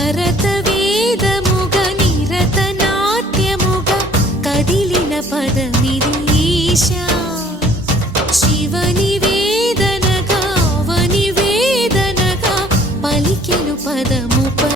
భరత వేదముగా నిరత నాట్యముగా కదిలిన పదమిది ఈశా. శివ నివేదనగా అవని వేదనగా పలికెను పదము